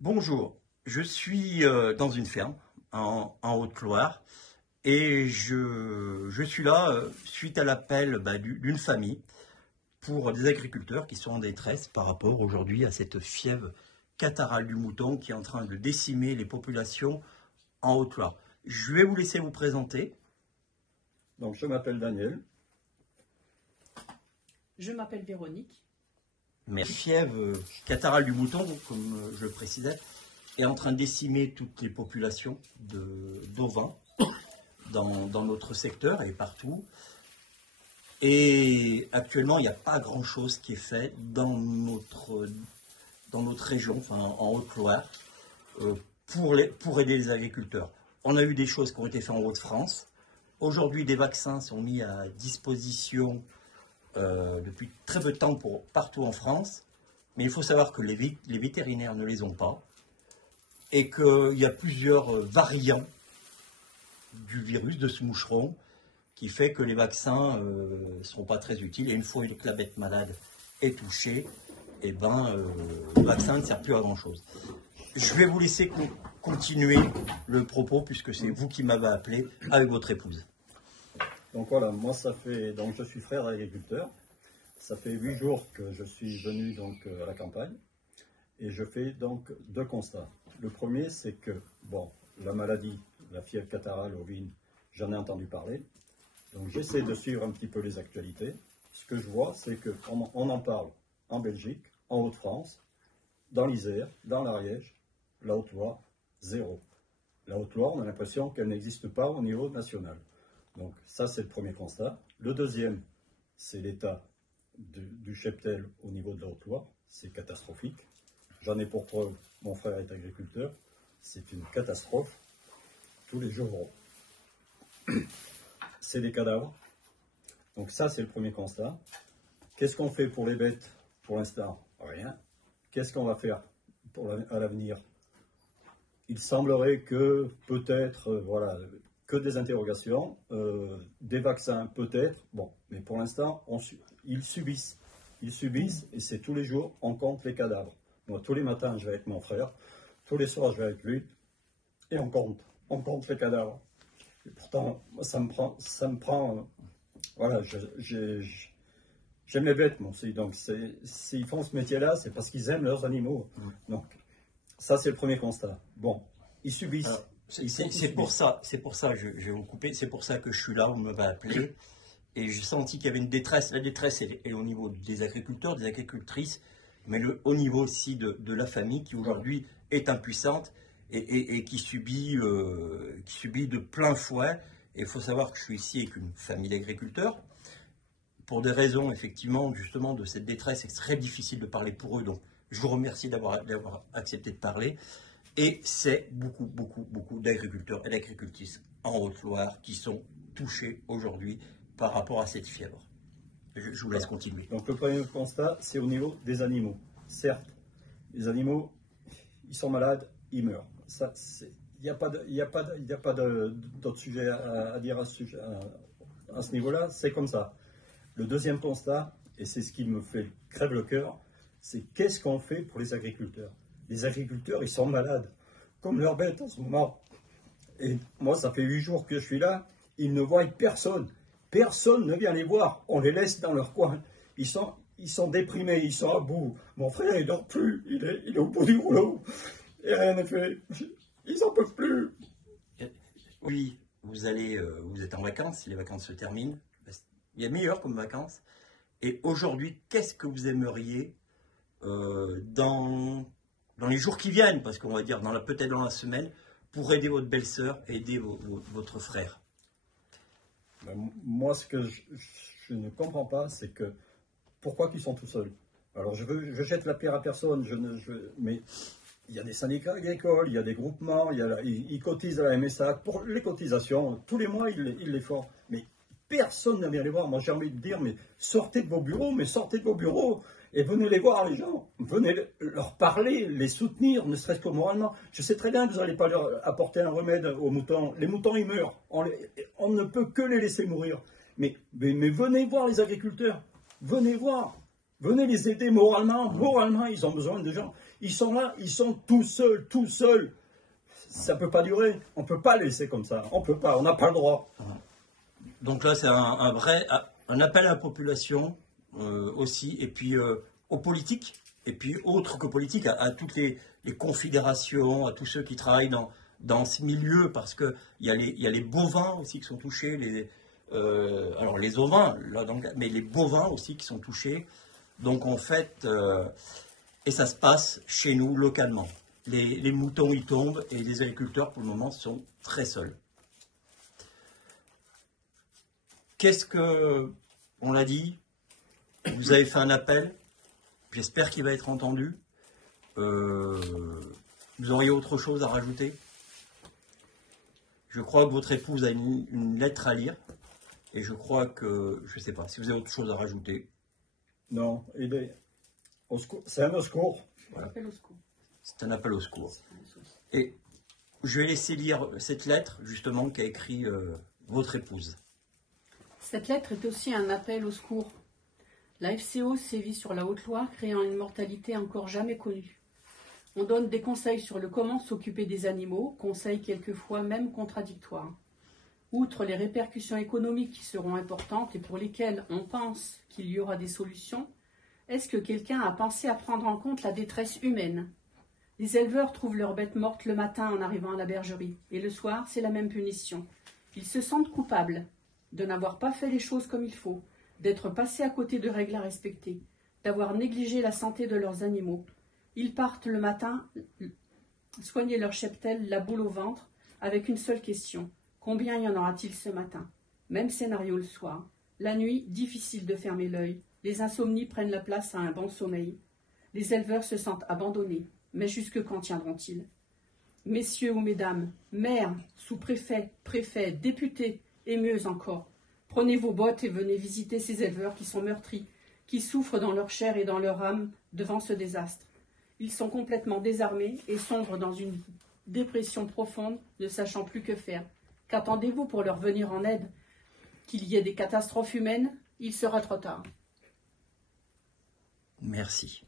Bonjour, je suis dans une ferme en Haute-Loire et je suis là suite à l'appel d'une famille pour des agriculteurs qui sont en détresse par rapport aujourd'hui à cette fièvre catarrhale du mouton qui est en train de décimer les populations en Haute-Loire. Je vais vous laisser vous présenter. Donc, je m'appelle Daniel. Je m'appelle Véronique. Mais fièvre catarrhale du mouton, comme je le précisais, est en train de décimer toutes les populations d'ovins dans notre secteur et partout. Et actuellement, il n'y a pas grand-chose qui est fait dans notre région, enfin en Haute-Loire, pour aider les agriculteurs. On a eu des choses qui ont été faites en Haute-France. Aujourd'hui, des vaccins sont mis à disposition depuis très peu de temps partout en France. Mais il faut savoir que les vétérinaires ne les ont pas et qu'il y a plusieurs variants du virus, de ce moucheron, qui fait que les vaccins ne seront pas très utiles. Et une fois que la bête malade est touchée, eh ben, le vaccin ne sert plus à grand-chose. Je vais vous laisser continuer le propos, puisque c'est vous qui m'avez appelé avec votre épouse. Donc voilà, moi je suis frère agriculteur. Ça fait 8 jours que je suis venu à la campagne et je fais donc 2 constats. Le premier, c'est que la maladie, la fièvre catarrhale ovine, j'en ai entendu parler. Donc j'essaie de suivre un petit peu les actualités. Ce que je vois, c'est qu'on en parle en Belgique, en Haute-France, dans l'Isère, dans l'Ariège, la Haute-Loire, zéro. La Haute-Loire, on a l'impression qu'elle n'existe pas au niveau national. Donc ça, c'est le premier constat. Le deuxième, c'est l'état du cheptel au niveau de la Haute-Loire. C'est catastrophique. J'en ai pour preuve, mon frère est agriculteur. C'est une catastrophe. Tous les jours, c'est des cadavres. Donc ça, c'est le premier constat. Qu'est-ce qu'on fait pour les bêtes? Pour l'instant, rien. Qu'est-ce qu'on va faire à l'avenir? Il semblerait que peut-être, que des interrogations, des vaccins peut-être, mais pour l'instant, ils subissent. Ils subissent et c'est tous les jours, on compte les cadavres. Moi, tous les matins, je vais avec mon frère, tous les soirs, je vais avec lui, et on compte les cadavres. Et pourtant, moi, ça me prend, j'aime les bêtes, moi aussi, donc s'ils font ce métier-là, c'est parce qu'ils aiment leurs animaux. Donc, ça, c'est le premier constat. Bon, ils subissent. Alors, c'est pour ça, je vais vous couper, c'est pour ça que je suis là, vous m'avez appelé, et j'ai senti qu'il y avait une détresse. La détresse est au niveau des agriculteurs, des agricultrices, mais au niveau aussi de la famille qui aujourd'hui est impuissante et qui subit de plein fouet. Et il faut savoir que je suis ici avec une famille d'agriculteurs. Pour des raisons, effectivement, justement, de cette détresse, c'est très difficile de parler pour eux. Donc, je vous remercie d'avoir accepté de parler. Et c'est beaucoup d'agriculteurs et d'agricultrices en Haute-Loire qui sont touchés aujourd'hui par rapport à cette fièvre. Je vous laisse continuer. Donc le premier constat, c'est au niveau des animaux. Certes, les animaux, ils sont malades, ils meurent. Il n'y a pas d'autre sujet à dire à ce niveau-là, c'est comme ça. Le deuxième constat, et c'est ce qui me crève le cœur, c'est qu'est-ce qu'on fait pour les agriculteurs? Les agriculteurs, ils sont malades, comme leurs bêtes en ce moment. Et moi, ça fait 8 jours que je suis là, ils ne voient personne. Personne ne vient les voir. On les laisse dans leur coin. Ils sont déprimés, ils sont à bout. Mon frère, il dort plus, il est au bout du rouleau. Et rien n'est fait. Ils n'en peuvent plus. Oui, vous êtes en vacances, si les vacances se terminent. Il y a meilleur comme vacances. Et aujourd'hui, qu'est-ce que vous aimeriez dans les jours qui viennent, parce qu'on va dire peut-être dans la semaine, pour aider votre belle-sœur, aider votre frère? Moi, ce que je ne comprends pas, c'est que pourquoi ils sont tout seuls. Alors, je jette la pierre à personne, mais il y a des syndicats agricoles, il y a des groupements, ils cotisent à la MSA. Pour les cotisations, tous les mois, ils les font. Mais personne ne vient les voir. Moi, j'ai envie de dire, mais sortez de vos bureaux, et venez les voir, les gens. Venez leur parler, les soutenir, ne serait-ce que moralement. Je sais très bien que vous n'allez pas leur apporter un remède aux moutons. Les moutons, ils meurent. On ne peut que les laisser mourir. Mais venez voir les agriculteurs. Venez voir. Venez les aider moralement. Moralement, ils ont besoin de gens. Ils sont là, ils sont tout seuls, tout seuls. Ça ne peut pas durer. On ne peut pas laisser comme ça. On peut pas, on n'a pas le droit. Donc là, c'est un vrai un appel à la population aussi, et puis aux politiques, et puis autres que politiques, à toutes les confédérations, à tous ceux qui travaillent dans ce milieu, parce qu'il y a les bovins aussi qui sont touchés, alors les ovins, là, donc, mais les bovins aussi qui sont touchés. Donc en fait, et ça se passe chez nous localement. Les moutons y tombent et les agriculteurs pour le moment sont très seuls. Qu'est-ce que, on l'a dit, vous avez fait un appel, j'espère qu'il va être entendu. Vous auriez autre chose à rajouter? Je crois que votre épouse a une lettre à lire, et je crois que, je ne sais pas, si vous avez autre chose à rajouter. Non, c'est un au secours. Voilà. C'est un appel au secours. Et je vais laisser lire cette lettre, justement, qu'a écrit votre épouse. Cette lettre est aussi un appel au secours. La FCO sévit sur la Haute-Loire, créant une mortalité encore jamais connue. On donne des conseils sur le comment s'occuper des animaux, conseils quelquefois même contradictoires. Outre les répercussions économiques qui seront importantes et pour lesquelles on pense qu'il y aura des solutions, est-ce que quelqu'un a pensé à prendre en compte la détresse humaine? Les éleveurs trouvent leurs bêtes mortes le matin en arrivant à la bergerie, et le soir, c'est la même punition. Ils se sentent coupables de n'avoir pas fait les choses comme il faut, d'être passés à côté de règles à respecter, d'avoir négligé la santé de leurs animaux. Ils partent le matin soigner leur cheptel, la boule au ventre, avec une seule question. Combien y en aura-t-il ce matin? Même scénario le soir. La nuit, difficile de fermer l'œil. Les insomnies prennent la place à un bon sommeil. Les éleveurs se sentent abandonnés. Mais jusque quand tiendront-ils? Messieurs ou mesdames, maires, sous-préfets, préfets, députés, et mieux encore, prenez vos bottes et venez visiter ces éleveurs qui sont meurtris, qui souffrent dans leur chair et dans leur âme devant ce désastre. Ils sont complètement désarmés et sombrent dans une dépression profonde, ne sachant plus que faire. Qu'attendez-vous pour leur venir en aide? Qu'il y ait des catastrophes humaines? Il sera trop tard. Merci.